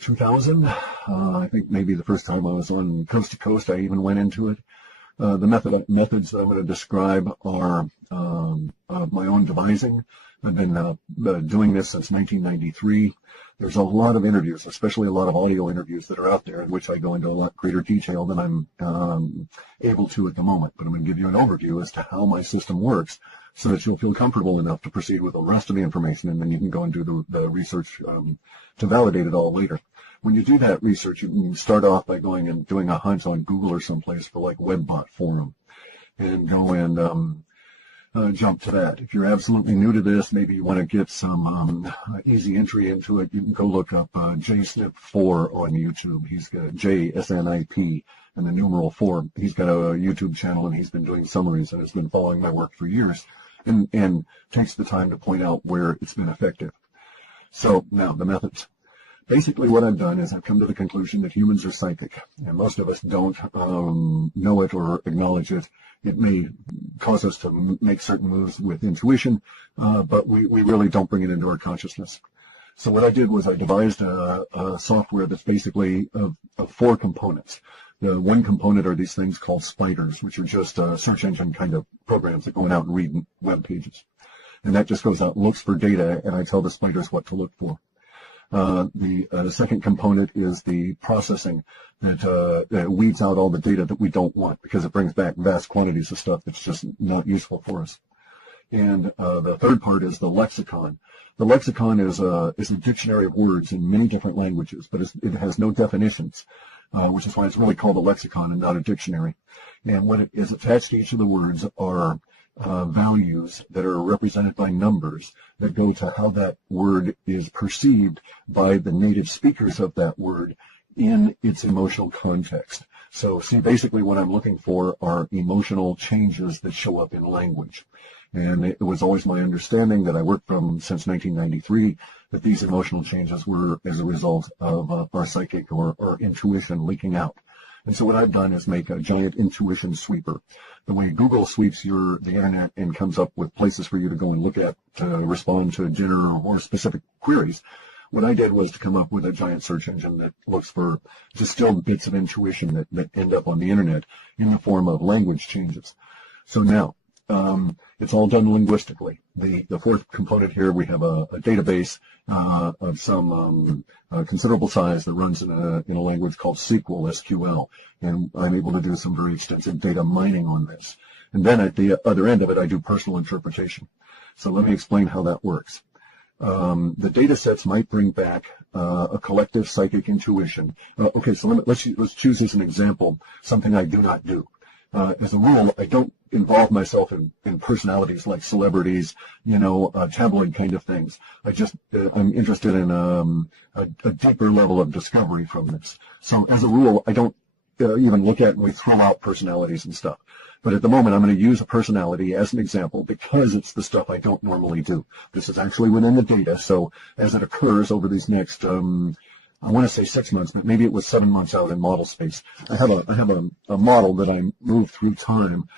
2000. I think maybe the first time I was on Coast to Coast, I even went into it. The methods that I'm going to describe are my own devising. I've been doing this since 1993. There's a lot of interviews, especially a lot of audio interviews that are out there in which I go into a lot greater detail than I'm able to at the moment. But I'm going to give you an overview as to how my system works so that you'll feel comfortable enough to proceed with the rest of the information, and then you can go and do the research to validate it all later. When you do that research, you can start off by going and doing a hunt on Google or someplace for like WebBot forum and go and jump to that. If you're absolutely new to this, maybe you want to get some easy entry into it, you can go look up JSNIP4 on YouTube. He's got JSNIP and the numeral 4. He's got a YouTube channel, and he's been doing summaries and has been following my work for years and takes the time to point out where it's been effective. So now the methods. Basically what I've done is I've come to the conclusion that humans are psychic, and most of us don't know it or acknowledge it. It may cause us to make certain moves with intuition, but we really don't bring it into our consciousness. So what I did was I devised a software that's basically of 4 components. The one component are these things called spiders, which are just search engine kind of programs that go out and read web pages. And that just goes out and looks for data, and I tell the spiders what to look for. The second component is the processing that weeds out all the data that we don't want, because it brings back vast quantities of stuff that's just not useful for us. And the third part is the lexicon. The lexicon is a dictionary of words in many different languages, but it has no definitions, which is why it's really called a lexicon and not a dictionary. And what it is attached to each of the words are values that are represented by numbers that go to how that word is perceived by the native speakers of that word in its emotional context. So see, basically what I'm looking for are emotional changes that show up in language. And it was always my understanding that I worked from since 1993 that these emotional changes were as a result of our psychic or intuition leaking out. And so what I've done is make a giant intuition sweeper. The way Google sweeps the internet and comes up with places for you to go and look at to respond to general or specific queries, what I did was to come up with a giant search engine that looks for distilled bits of intuition that end up on the internet in the form of language changes. So now, it's all done linguistically. The fourth component here, we have a database of some considerable size that runs in a language called SQL, and I'm able to do some very extensive data mining on this. And then at the other end of it, I do personal interpretation. So let me explain how that works. The data sets might bring back a collective psychic intuition. Okay, so let's choose as an example something I do not do. As a rule, I don't involve myself in personalities like celebrities, tabloid kind of things. I'm interested in a deeper level of discovery from this. So as a rule, I don't even look at and we throw out personalities and stuff. But at the moment, I'm going to use a personality as an example because it's the stuff I don't normally do. This is actually within the data. So as it occurs over these next, I want to say 6 months, but maybe it was 7 months out in model space. I have a model that I moved through time,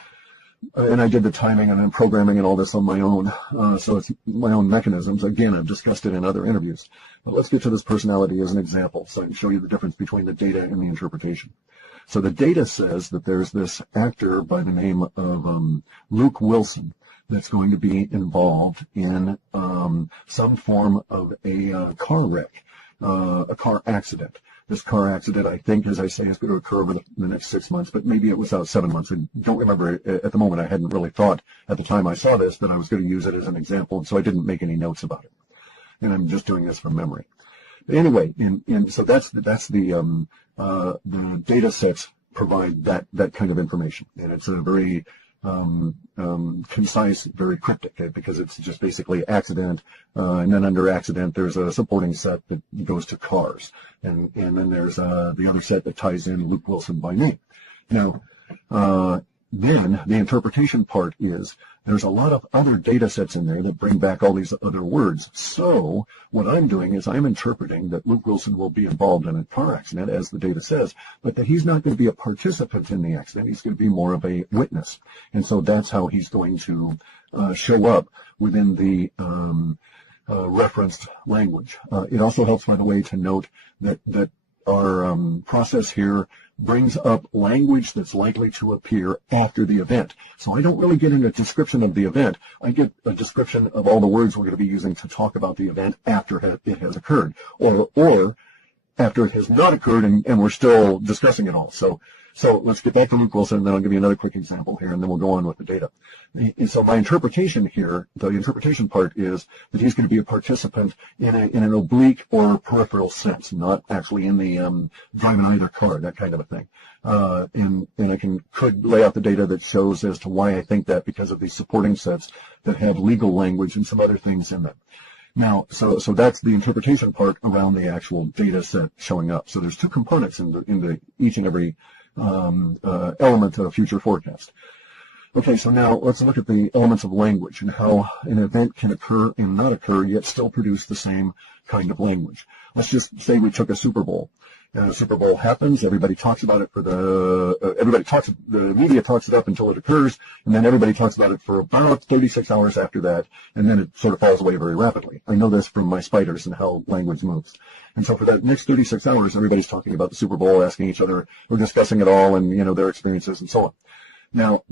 and I did the timing and then programming and all this on my own. So it's my own mechanisms. Again, I've discussed it in other interviews. But let's get to this personality as an example so I can show you the difference between the data and the interpretation. So the data says that there's this actor by the name of Luke Wilson that's going to be involved in some form of a car wreck, a car accident. This car accident, I think, as I say, is going to occur over the next 6 months, but maybe it was 7 months. I don't remember at the moment. I hadn't really thought at the time I saw this that I was going to use it as an example, and so I didn't make any notes about it. And I'm just doing this from memory. But anyway, so that's the data sets provide that kind of information, and it's a very concise, very cryptic, because it's just basically accident, and then under accident there's a supporting set that goes to cars, and then there's the other set that ties in Luke Wilson by name. Now, then the interpretation part is there's a lot of other data sets in there that bring back all these other words. So what I'm doing is I'm interpreting that Luke Wilson will be involved in a car accident, as the data says, but that he's not going to be a participant in the accident. He's going to be more of a witness. And so that's how he's going to show up within the referenced language. It also helps, by the way, to note that our process here brings up language that's likely to appear after the event. So I don't really get into a description of the event. I get a description of all the words we're going to be using to talk about the event after it has occurred, or after it has not occurred and we're still discussing it all. So let's get back to Luke Wilson, and then I'll give you another quick example here, and then we'll go on with the data. And so my interpretation here, the interpretation part, is that he's going to be a participant in an oblique or peripheral sense, not actually in the driving either car, that kind of a thing. And I could lay out the data that shows as to why I think that, because of these supporting sets that have legal language and some other things in them. Now, so that's the interpretation part around the actual data set showing up. So there's two components in each and every element of a future forecast. Okay, so now let's look at the elements of language and how an event can occur and not occur, yet still produce the same kind of language. Let's just say we took a Super Bowl. And the Super Bowl happens, everybody talks about it the media talks it up until it occurs, and then everybody talks about it for about 36 hours after that, and then it sort of falls away very rapidly. I know this from my spiders and how language moves. And so for that next 36 hours, everybody's talking about the Super Bowl, asking each other, or discussing it all, and, their experiences and so on. Now,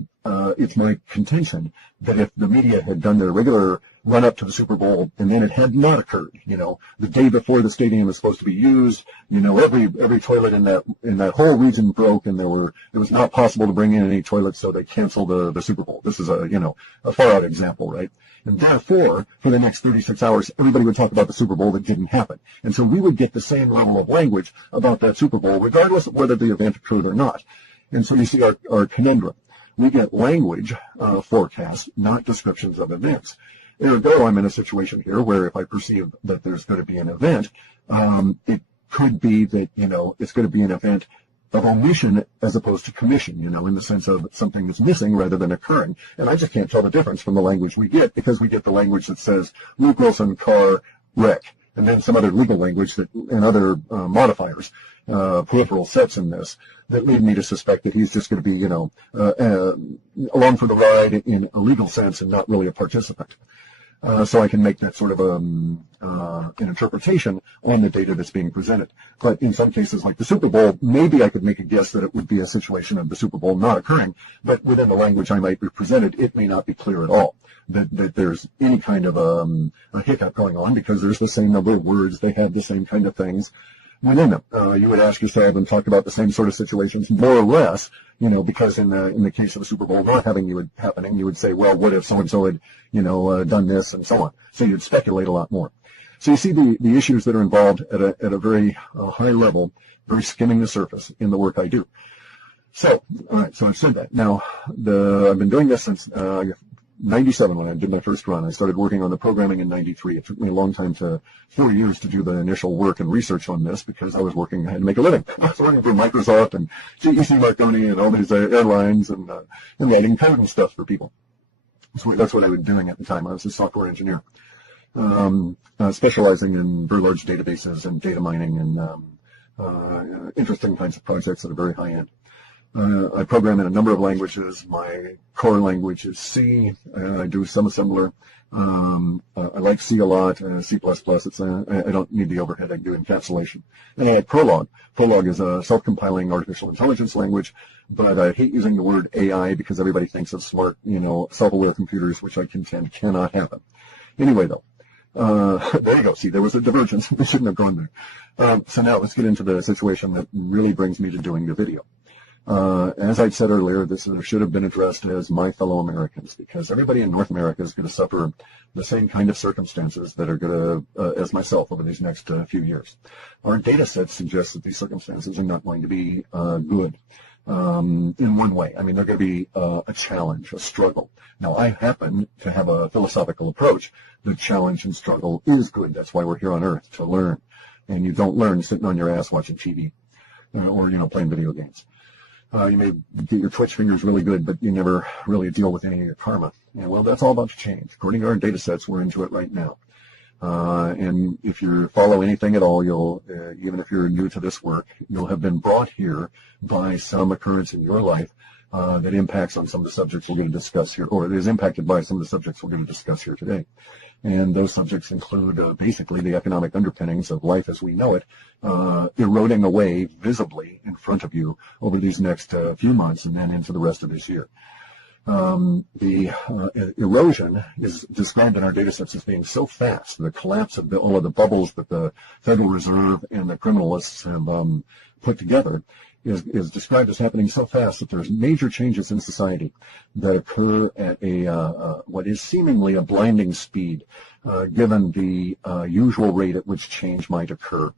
it's my contention that if the media had done their regular run-up to the Super Bowl and then it had not occurred, the day before the stadium was supposed to be used, every toilet in that whole region broke, and it was not possible to bring in any toilets, so they canceled the Super Bowl. This is a far-out example, right? And therefore, for the next 36 hours, everybody would talk about the Super Bowl that didn't happen. And so we would get the same level of language about that Super Bowl, regardless of whether the event occurred or not. And so you see our conundrum. We get language forecasts, not descriptions of events. Ergo, I'm in a situation here where if I perceive that there's going to be an event, it could be that, it's going to be an event of omission as opposed to commission, in the sense of something that's missing rather than occurring. And I just can't tell the difference from the language we get, because we get the language that says Luke Wilson car wreck, and then some other legal language and other modifiers, peripheral sets in this, that lead me to suspect that he's just going to be, along for the ride in a legal sense and not really a participant. So I can make that sort of an interpretation on the data that's being presented. But in some cases, like the Super Bowl, maybe I could make a guess that it would be a situation of the Super Bowl not occurring, but within the language I might be presented, it may not be clear at all that there's any kind of a hiccup going on, because there's the same number of words, they have the same kind of things within them. You would ask yourself and talk about the same sort of situations, more or less, because in the case of the Super Bowl not happening, you would say, well, what if so-and-so had, done this and so on. So you'd speculate a lot more. So you see the issues that are involved at a very high level, very skimming the surface in the work I do. So, all right, so I've said that. Now, I've been doing this since 97 when I did my first run. I started working on the programming in 93. It took me a long time 4 years to do the initial work and research on this, because I was working, I had to make a living. I was working for Microsoft and GEC Marconi and all these airlines and writing code and stuff for people. So that's what I was doing at the time. I was a software engineer, specializing in very large databases and data mining and interesting kinds of projects that are very high end. I program in a number of languages. My core language is C. I do some assembler. I like C a lot. C++. I don't need the overhead. I do encapsulation. And I like Prolog. Prolog is a self-compiling artificial intelligence language, but I hate using the word AI because everybody thinks of smart, self-aware computers, which I contend cannot happen. Anyway, though. There you go. See, there was a divergence. We shouldn't have gone there. So now let's get into the situation that really brings me to doing the video. As I said earlier, this should have been addressed as my fellow Americans, because everybody in North America is going to suffer the same kind of circumstances that are going to, as myself, over these next few years. Our data set suggests that these circumstances are not going to be good in one way. I mean, they're going to be a challenge, a struggle. Now, I happen to have a philosophical approach. The challenge and struggle is good. That's why we're here on Earth, to learn. And you don't learn sitting on your ass watching TV or playing video games. You may get your twitch fingers really good, but you never really deal with any of your karma. And well, that's all about to change. According to our data sets, we're into it right now. And if you follow anything at all, you'll, even if you're new to this work, you'll have been brought here by some occurrence in your life that impacts on some of the subjects we're going to discuss here, or is impacted by some of the subjects we're going to discuss here today. And those subjects include basically the economic underpinnings of life as we know it, eroding away visibly in front of you over these next few months and then into the rest of this year. The erosion is described in our data sets as being so fast. The collapse of all of the bubbles that the Federal Reserve and the criminalists have put together is described as happening so fast that there's major changes in society that occur at what is seemingly a blinding speed, given the usual rate at which change might occur.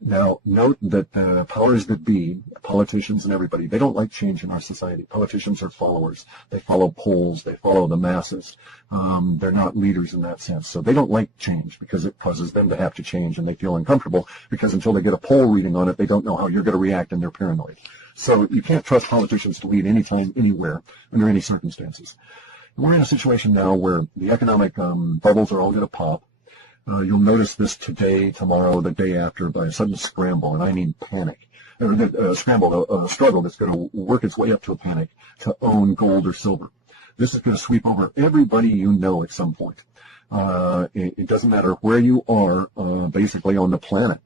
Now, note that the powers that be, politicians and everybody, they don't like change in our society. Politicians are followers. They follow polls. They follow the masses. They're not leaders in that sense. So they don't like change because it causes them to have to change, and they feel uncomfortable because until they get a poll reading on it, they don't know how you're going to react, and they're paranoid. So you can't trust politicians to lead anytime, anywhere, under any circumstances. And we're in a situation now where the economic bubbles are all going to pop. You'll notice this today, tomorrow, the day after, by a sudden scramble, and I mean panic. A struggle that's going to work its way up to a panic to own gold or silver. This is going to sweep over everybody you know at some point. It doesn't matter where you are, basically on the planet,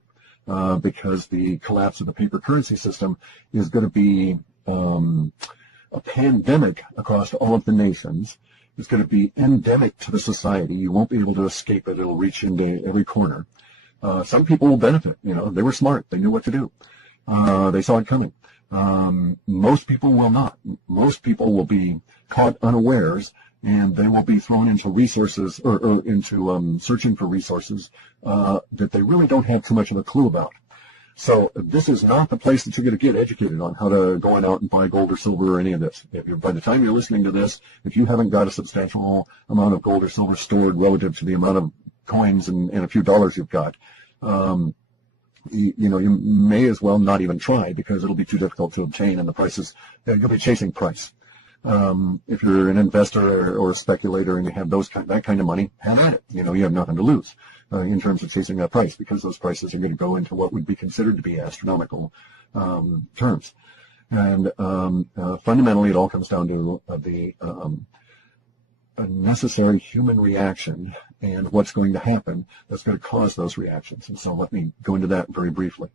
because the collapse of the paper currency system is going to be a pandemic across all of the nations. It's going to be endemic to the society. You won't be able to escape it. It'll reach into every corner. Some people will benefit. You know, they were smart. They knew what to do. They saw it coming. Most people will not. Most people will be caught unawares, and they will be thrown into resources or into searching for resources that they really don't have too much of a clue about. So this is not the place that you're going to get educated on how to go on out and buy gold or silver or any of this. By the time you're listening to this, if you haven't got a substantial amount of gold or silver stored relative to the amount of coins and a few dollars you've got, you may as well not even try because it'll be too difficult to obtain, and the prices, you'll be chasing price. If you're an investor or a speculator and you have that kind of money, have at it. You have nothing to lose in terms of chasing that price, because those prices are going to go into what would be considered to be astronomical terms. And fundamentally, it all comes down to a necessary human reaction and what's going to happen that's going to cause those reactions. And so let me go into that very briefly.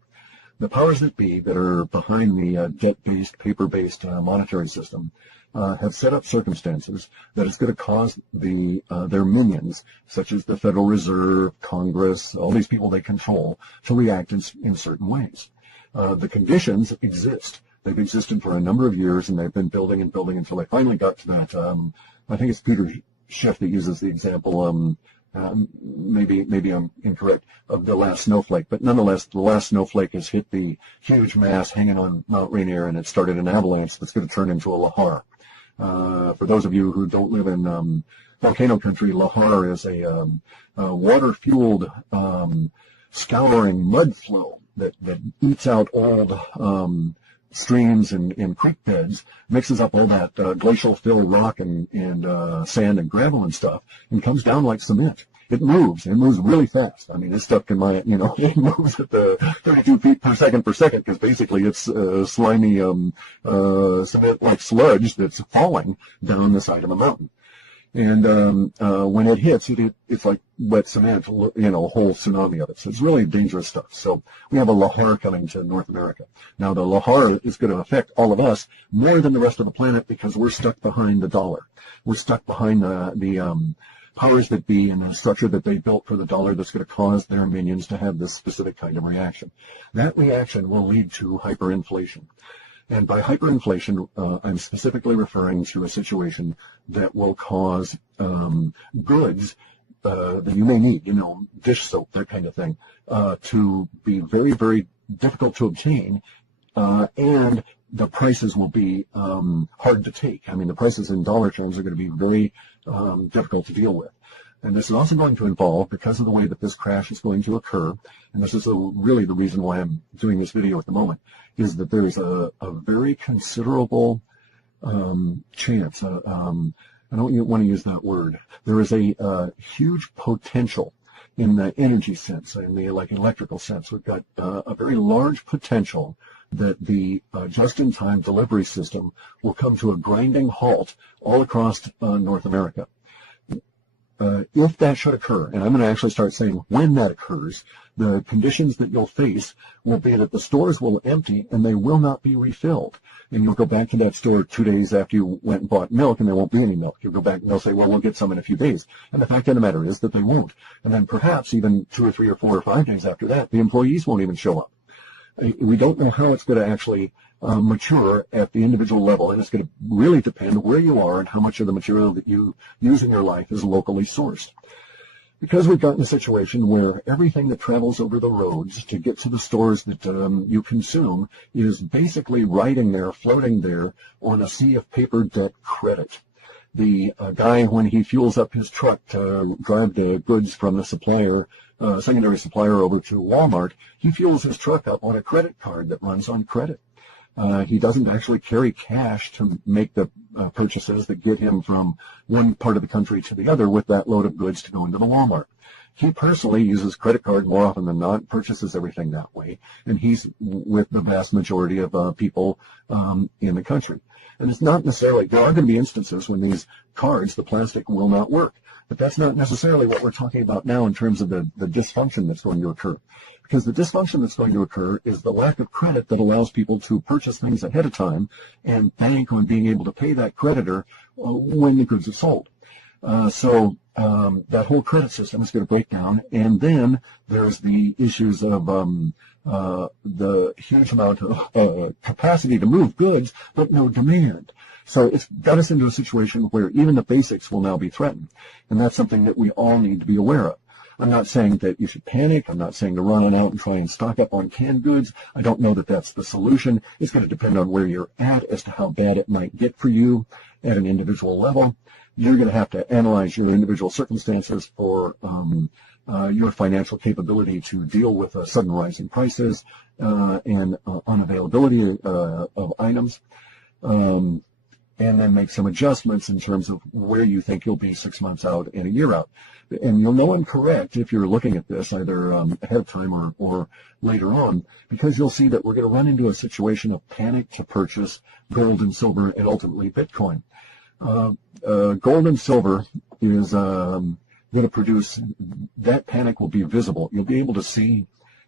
The powers that be that are behind the debt-based, paper-based monetary system have set up circumstances that it's going to cause their minions, such as the Federal Reserve, Congress, all these people they control, to react in certain ways. The conditions exist. They've existed for a number of years, and they've been building and building until they finally got to that. I think it's Peter Schiff that uses the example, maybe I'm incorrect, of the last snowflake. But nonetheless, the last snowflake has hit the huge mass hanging on Mount Rainier, and it started an avalanche that's going to turn into a lahar. For those of you who don't live in volcano country, lahar is a water-fueled scouring mud flow that eats out old streams and creek beds, mixes up all that glacial fill rock and sand and gravel and stuff, and comes down like cement. It moves really fast. I mean, this stuff it moves at the 32 feet per second because basically it's slimy cement-like sludge that's falling down the side of a mountain. And when it hits, it's like wet cement, a whole tsunami of it. So it's really dangerous stuff. So we have a lahar coming to North America. Now, the lahar is going to affect all of us more than the rest of the planet because we're stuck behind the dollar. We're stuck behind the powers that be and the structure that they built for the dollar that's going to cause their minions to have this specific kind of reaction. That reaction will lead to hyperinflation. And by hyperinflation, I'm specifically referring to a situation that will cause goods that you may need, dish soap, that kind of thing, to be very, very difficult to obtain, and the prices will be hard to take. I mean, the prices in dollar terms are going to be very difficult to deal with. And this is also going to involve, because of the way that this crash is going to occur, and this is really the reason why I'm doing this video at the moment, is that there is a very considerable chance, I don't want to use that word, there is a huge potential in the energy sense, in the electrical sense. We've got a very large potential that the just-in-time delivery system will come to a grinding halt all across North America. if that should occur, and I'm going to actually start saying when that occurs, the conditions that you'll face will be that the stores will empty and they will not be refilled. And you'll go back to that store 2 days after you went and bought milk and there won't be any milk. You'll go back and they'll say, well, we'll get some in a few days. And the fact of the matter is that they won't. And then perhaps even 2 or 3 or 4 or 5 days after that, the employees won't even show up. We don't know how it's going to actually mature at the individual level, and it's going to really depend where you are and how much of the material that you use in your life is locally sourced. Because we've gotten a situation where everything that travels over the roads to get to the stores that you consume is basically riding there, floating there on a sea of paper debt credit. The guy, when he fuels up his truck to drive the goods from the supplier, secondary supplier over to Walmart, he fuels his truck up on a credit card that runs on credit. He doesn't actually carry cash to make the purchases that get him from one part of the country to the other with that load of goods to go into the Walmart. He personally uses credit card more often than not, purchases everything that way, and he's with the vast majority of people in the country. And it's not necessarily, there are going to be instances when these cards, the plastic, will not work. But that's not necessarily what we're talking about now in terms of the dysfunction that's going to occur. Because the dysfunction that's going to occur is the lack of credit that allows people to purchase things ahead of time and bank on being able to pay that creditor when the goods are sold. So that whole credit system is going to break down. And then there's the issues of the huge amount of capacity to move goods, but no demand. So it's got us into a situation where even the basics will now be threatened. And that's something that we all need to be aware of. I'm not saying that you should panic. I'm not saying to run on out and try and stock up on canned goods. I don't know that that's the solution. It's going to depend on where you're at as to how bad it might get for you at an individual level. You're going to have to analyze your individual circumstances for your financial capability to deal with a sudden rise in prices and unavailability of items. And then make some adjustments in terms of where you think you'll be 6 months out and a year out. And you'll know I'm correct if you're looking at this either ahead of time or later on, because you'll see that we're going to run into a situation of panic to purchase gold and silver and ultimately Bitcoin. Gold and silver is going to produce, that panic will be visible. You'll be able to see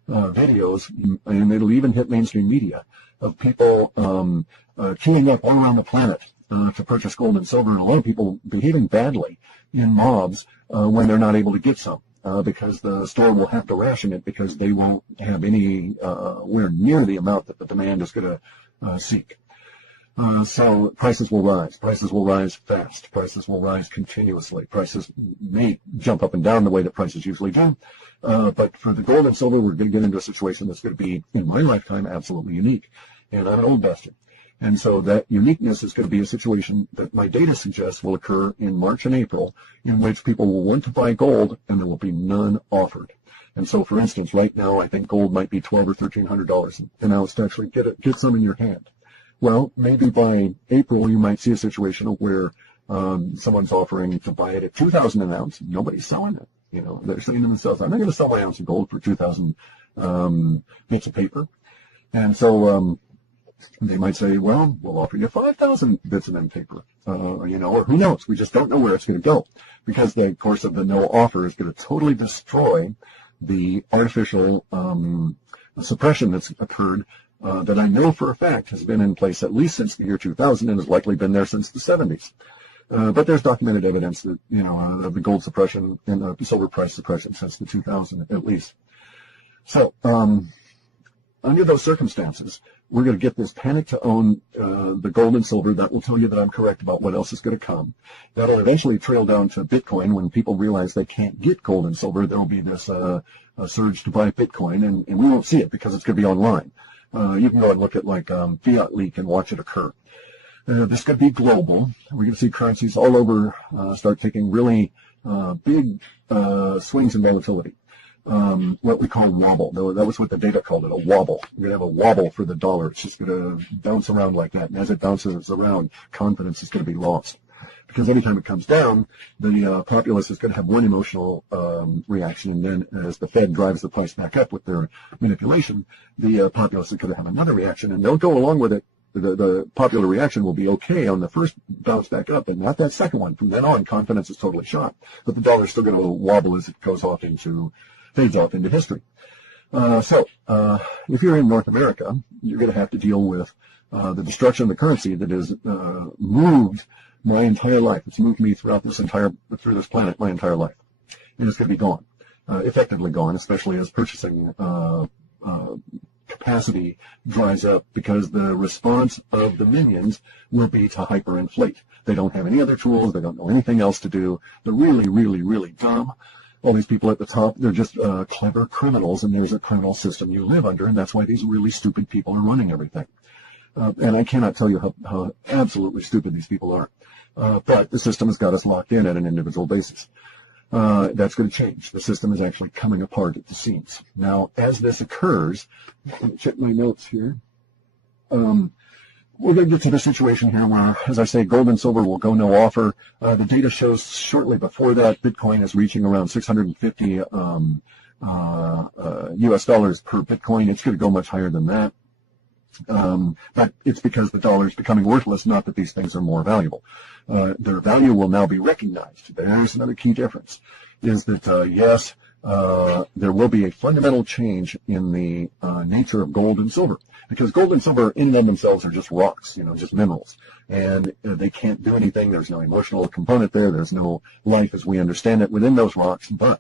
videos, and it'll even hit mainstream media, of people queuing up all around the planet to purchase gold and silver, and a lot of people behaving badly in mobs when they're not able to get some because the store will have to ration it because they won't have anywhere near the amount that the demand is going to seek. So prices will rise. Prices will rise fast. Prices will rise continuously. Prices may jump up and down the way that prices usually do. But for the gold and silver, we're going to get into a situation that's going to be, in my lifetime, absolutely unique. And I'm an old bastard. And so that uniqueness is going to be a situation that my data suggests will occur in March and April, in which people will want to buy gold and there will be none offered. And so, for instance, right now, I think gold might be $1,200 or $1,300 an ounce to actually get some in your hand. Well, maybe by April, you might see a situation where someone's offering to buy it at $2,000 an ounce. Nobody's selling it. You know, they're saying to themselves, I'm not going to sell my ounce of gold for 2,000 bits of paper. And so they might say, well, we'll offer you 5,000 bits of paper, or who knows? We just don't know where it's going to go, because the course of the no offer is going to totally destroy the artificial suppression that's occurred that I know for a fact has been in place at least since the year 2000 and has likely been there since the 70s. But there's documented evidence that, of the gold suppression and the silver price suppression since the 2000 at least. So, under those circumstances, we're going to get this panic to own the gold and silver. That will tell you that I'm correct about what else is going to come. That'll eventually trail down to Bitcoin. When people realize they can't get gold and silver, there will be this a surge to buy Bitcoin, and we won't see it because it's going to be online. You can go and look at Fiat Leak and watch it occur. This could be global. We're going to see currencies all over start taking really big swings in volatility. What we call wobble. That was what the data called it, a wobble. You're going to have a wobble for the dollar. It's just going to bounce around like that. And as it bounces around, confidence is going to be lost. Because every time it comes down, the populace is going to have one emotional reaction, and then as the Fed drives the price back up with their manipulation, the populace is going to have another reaction, and they'll go along with it the popular reaction will be okay on the first bounce back up, and not that second one. From then on, confidence is totally shot. But the dollar's still going to wobble as it fades off into history. If you're in North America, you're going to have to deal with the destruction of the currency that has moved my entire life. It's moved me through this planet my entire life. And it's going to be gone, effectively gone, especially as purchasing capacity dries up, because the response of the minions will be to hyperinflate. They don't have any other tools. They don't know anything else to do. They're really, really, really dumb. All these people at the top, they're just clever criminals, and there's a criminal system you live under, and that's why these really stupid people are running everything. And I cannot tell you how absolutely stupid these people are. But the system has got us locked in at an individual basis. That's going to change. The system is actually coming apart at the seams. Now, as this occurs, let me check my notes here. We're going to get to the situation here where, as I say, gold and silver will go no offer. The data shows shortly before that Bitcoin is reaching around 650 US dollars per Bitcoin. It's going to go much higher than that. But it's because the dollar is becoming worthless, not that these things are more valuable. Their value will now be recognized. There's another key difference, is that, yes, there will be a fundamental change in the nature of gold and silver, because gold and silver in and of themselves are just rocks, just minerals, and they can't do anything. There's no emotional component there. There's no life as we understand it within those rocks. But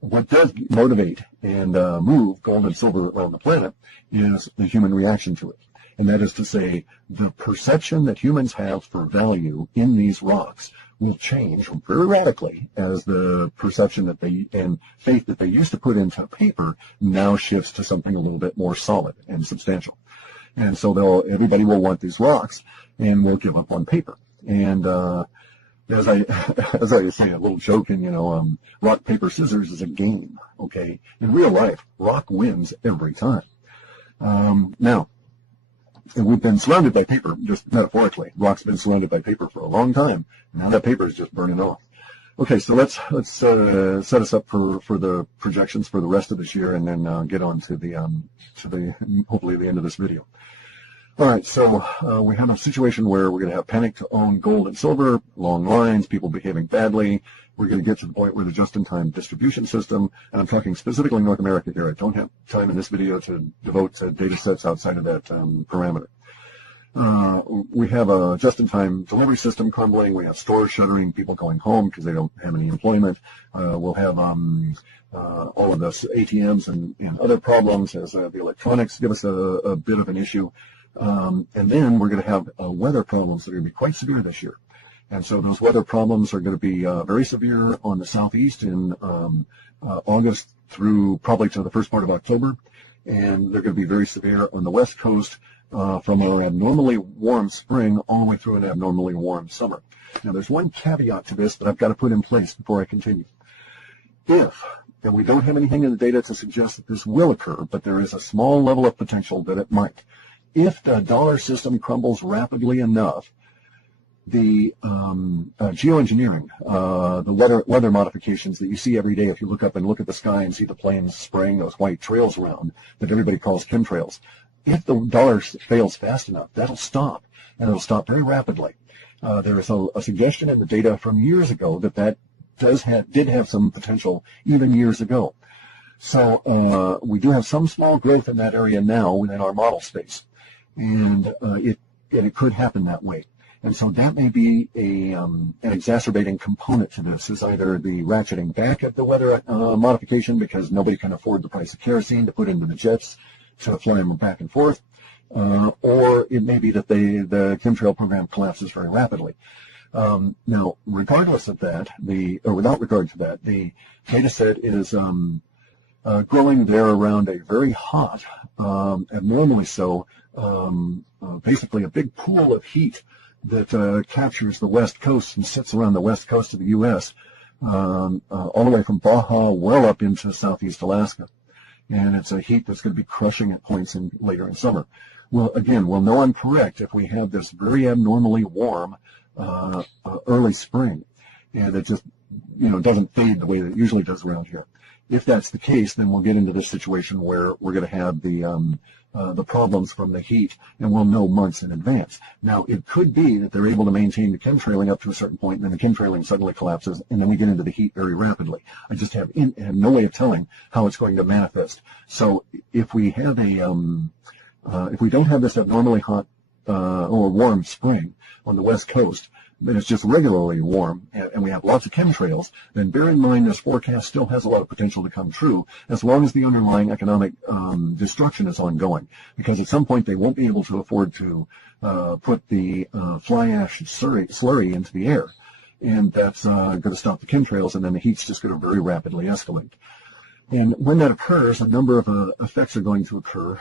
what does motivate and move gold and silver around the planet is the human reaction to it. And that is to say, the perception that humans have for value in these rocks will change very radically as the perception that and faith that they used to put into paper now shifts to something a little bit more solid and substantial. And so everybody will want these rocks and will give up on paper. And as I say, a little joke, and rock, paper, scissors is a game. Okay, in real life, rock wins every time. Now, and we've been surrounded by paper, just metaphorically. Rock's been surrounded by paper for a long time. Now that paper is just burning off. Okay, so let's set us up for the projections for the rest of this year, and then get on to the hopefully the end of this video. All right, so we have a situation where we're going to have panic to own gold and silver, long lines, people behaving badly. We're going to get to the point where the just-in-time distribution system, and I'm talking specifically North America here. I don't have time in this video to devote to data sets outside of that parameter. We have a just-in-time delivery system crumbling. We have stores shuttering, people going home because they don't have any employment. We'll have all of this ATMs and other problems as the electronics give us a bit of an issue. And then we're going to have weather problems that are going to be quite severe this year. And so those weather problems are going to be very severe on the southeast in August through probably to the first part of October. And they're going to be very severe on the west coast from our abnormally warm spring all the way through an abnormally warm summer. Now, there's one caveat to this that I've got to put in place before I continue. And we don't have anything in the data to suggest that this will occur, but there is a small level of potential that it might. If the dollar system crumbles rapidly enough, the geoengineering, the weather modifications that you see every day, if you look up and look at the sky and see the planes spraying those white trails around that everybody calls chemtrails, if the dollar fails fast enough, that'll stop, and it'll stop very rapidly. There is a suggestion in the data from years ago that did have some potential even years ago. So we do have some small growth in that area now within our model space, and it could happen that way. And so that may be an exacerbating component to this, is either the ratcheting back of the weather modification because nobody can afford the price of kerosene to put into the jets to fly them back and forth, or it may be that the chemtrail program collapses very rapidly. Now, regardless of that, without regard to that, the data set is growing there around a very hot, abnormally so, basically a big pool of heat that captures the west coast and sits around the west coast of the U.S., all the way from Baja well up into southeast Alaska. And it's a heat that's going to be crushing at points later in summer. Well, again, we'll know I'm correct if we have this very abnormally warm early spring, and it just doesn't fade the way that it usually does around here. if that's the case, then we'll get into this situation where we're going to have the problems from the heat, and we'll know months in advance. Now, it could be that they're able to maintain the chemtrailing up to a certain point, and then the chemtrailing suddenly collapses, and then we get into the heat very rapidly. I just have no way of telling how it's going to manifest. So if we have if we don't have this abnormally hot or warm spring on the West Coast, and it's just regularly warm, and we have lots of chemtrails, then bear in mind this forecast still has a lot of potential to come true as long as the underlying economic destruction is ongoing. Because at some point they won't be able to afford to put the fly ash slurry into the air, and that's going to stop the chemtrails, and then the heat's just going to very rapidly escalate. And when that occurs, a number of effects are going to occur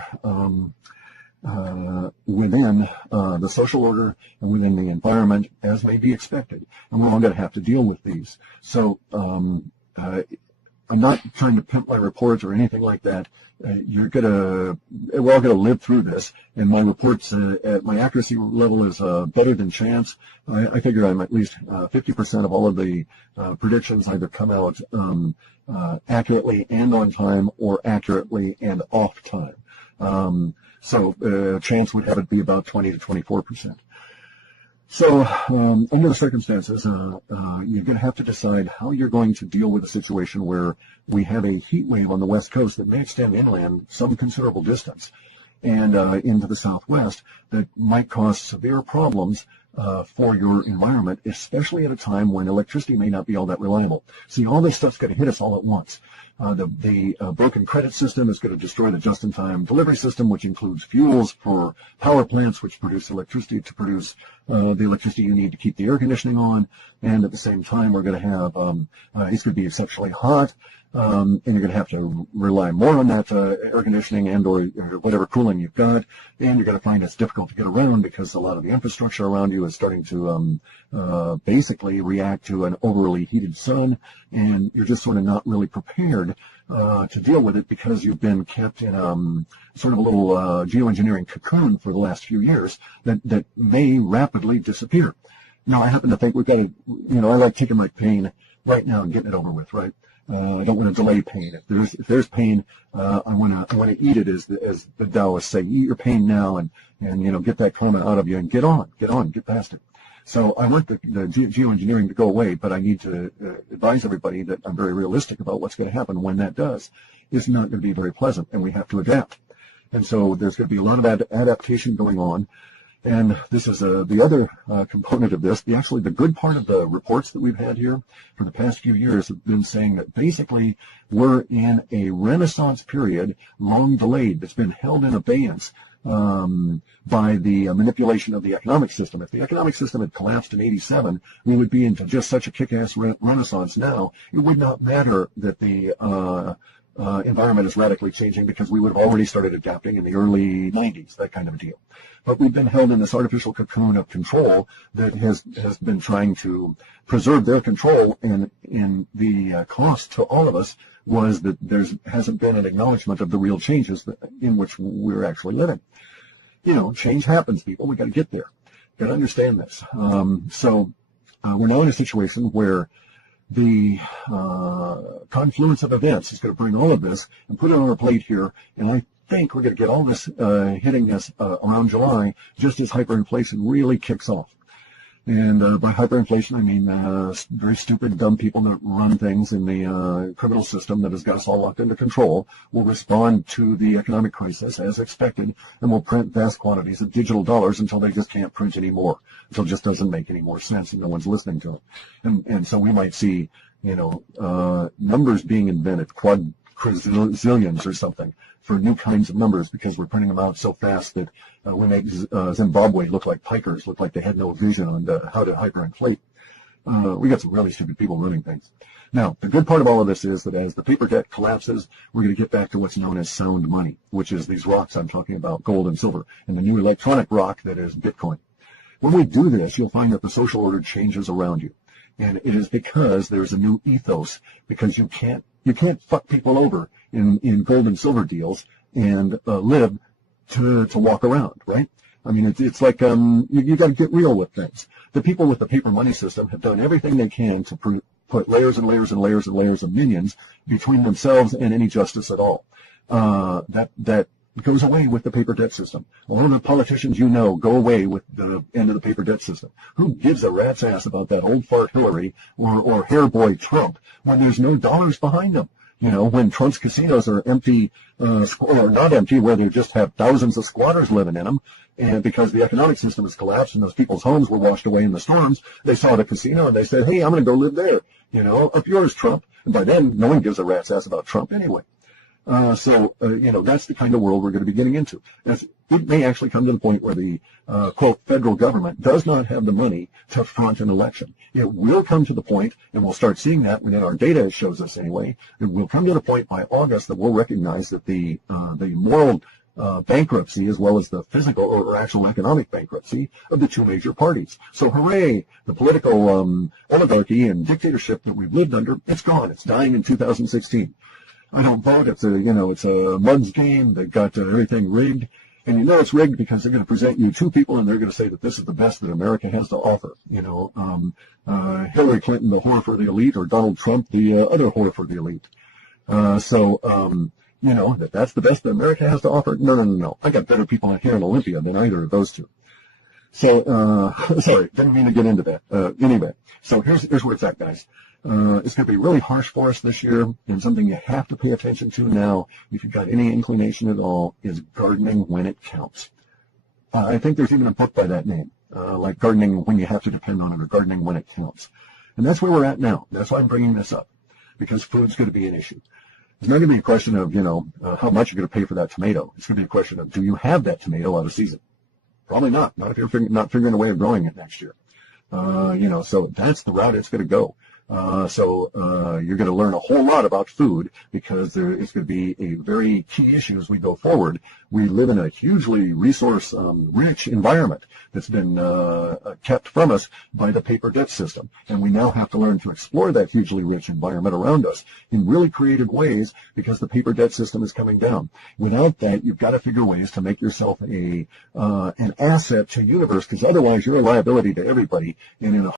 within the social order and within the environment, as may be expected. And we're all going to have to deal with these. So I'm not trying to pimp my reports or anything like that. We're all going to live through this. And my reports, my accuracy level is better than chance. I figure I'm at least 50% of all of the predictions either come out accurately and on time, or accurately and off time. So chance would have it be about 20 to 24%. So under the circumstances, you're going to have to decide how you're going to deal with a situation where we have a heat wave on the West Coast that may extend inland some considerable distance and into the Southwest that might cause severe problems for your environment, especially at a time when electricity may not be all that reliable. See, all this stuff's going to hit us all at once. The broken credit system is going to destroy the just-in-time delivery system, which includes fuels for power plants, which produce electricity to produce the electricity you need to keep the air conditioning on. And at the same time, we're going to have it's going to be exceptionally hot. And you're going to have to rely more on that air conditioning and or whatever cooling you've got, and you're going to find it's difficult to get around because a lot of the infrastructure around you is starting to basically react to an overly heated sun, and you're just sort of not really prepared to deal with it because you've been kept in sort of a little geoengineering cocoon for the last few years that may rapidly disappear. Now, I happen to think we've got to, I like taking my pain right now and getting it over with, right? I don't want to delay pain. If there's pain, I want to eat it, as the Taoists say. Eat your pain now, and get that karma out of you, and get past it. So I want the geoengineering to go away, but I need to advise everybody that I'm very realistic about what's going to happen when that does. It's not going to be very pleasant, and we have to adapt. And so there's going to be a lot of adaptation going on. And this is the other component of this. The good part of the reports that we've had here for the past few years have been saying that basically we're in a renaissance period, long delayed, that's been held in abeyance by the manipulation of the economic system. If the economic system had collapsed in '87, we would be into just such a kick-ass renaissance now. It would not matter that the environment is radically changing, because we would have already started adapting in the early 90s, that kind of a deal. But we've been held in this artificial cocoon of control that has been trying to preserve their control, and in the cost to all of us was that there hasn't been an acknowledgement of the real changes in which we're actually living. Change happens, people. We got to get there. Got to understand this. So we're now in a situation where the confluence of events is going to bring all of this and put it on our plate here, and I think we're going to get all this hitting us around July, just as hyperinflation really kicks off. And by hyperinflation, I mean very stupid, dumb people that run things in the criminal system that has got us all locked into control will respond to the economic crisis as expected, and will print vast quantities of digital dollars until they just can't print anymore, until it just doesn't make any more sense and no one's listening to them. And so we might see, numbers being invented, quadrillions or something, for new kinds of numbers, because we're printing them out so fast that we make Zimbabwe look like pikers, look like they had no vision on how to hyperinflate. We got some really stupid people running things. Now, the good part of all of this is that as the paper debt collapses, we're going to get back to what's known as sound money, which is these rocks I'm talking about, gold and silver, and the new electronic rock that is Bitcoin. When we do this, you'll find that the social order changes around you. And it is because there's a new ethos, because you can't fuck people over in gold and silver deals and live to walk around, right? I mean, it's like you got to get real with things. The people with the paper money system have done everything they can to put layers and layers and layers and layers of minions between themselves and any justice at all. That goes away with the paper debt system. All of the politicians you know go away with the end of the paper debt system. Who gives a rat's ass about that old fart Hillary or hair boy Trump when there's no dollars behind them? You know, when Trump's casinos are empty, or not empty, where they just have thousands of squatters living in them, and because the economic system has collapsed and those people's homes were washed away in the storms, they saw the casino and they said, hey, I'm going to go live there. You know, up yours, Trump. And by then, no one gives a rat's ass about Trump anyway. You know, that's the kind of world we're going to be getting into. It may actually come to the point where the, quote, federal government does not have the money to front an election. It will come to the point, and we'll start seeing that within our data shows us anyway, it will come to the point by August that we'll recognize that the moral bankruptcy as well as the physical or actual economic bankruptcy of the two major parties. So hooray, the political oligarchy and dictatorship that we've lived under, it's gone. It's dying in 2016. I don't vote. It's a mud's game. They've got everything rigged. And you know it's rigged because they're going to present you two people and they're going to say that this is the best that America has to offer. You know, Hillary Clinton, the whore for the elite, or Donald Trump, the other whore for the elite. You know, that's the best that America has to offer. No. I got better people here in Olympia than either of those two. So, sorry, didn't mean to get into that. Anyway, so here's where it's at, guys. It's going to be really harsh for us this year, and something you have to pay attention to now, if you've got any inclination at all, is gardening when it counts. I think there's even a book by that name, like Gardening When You Have to Depend on It, or Gardening When It Counts. And that's where we're at now. That's why I'm bringing this up, because food's going to be an issue. It's not going to be a question of, you know, how much you're going to pay for that tomato. It's going to be a question of, do you have that tomato out of season? Probably not. Not if you're not figuring a way of growing it next year. You know, so that's the route it's going to go. You're going to learn a whole lot about food because it's going to be a very key issue as we go forward. We live in a hugely resource-rich environment that's been kept from us by the paper debt system. And we now have to learn to explore that hugely rich environment around us in really creative ways because the paper debt system is coming down. Without that, you've got to figure ways to make yourself an asset to the universe, because otherwise you're a liability to everybody. And in a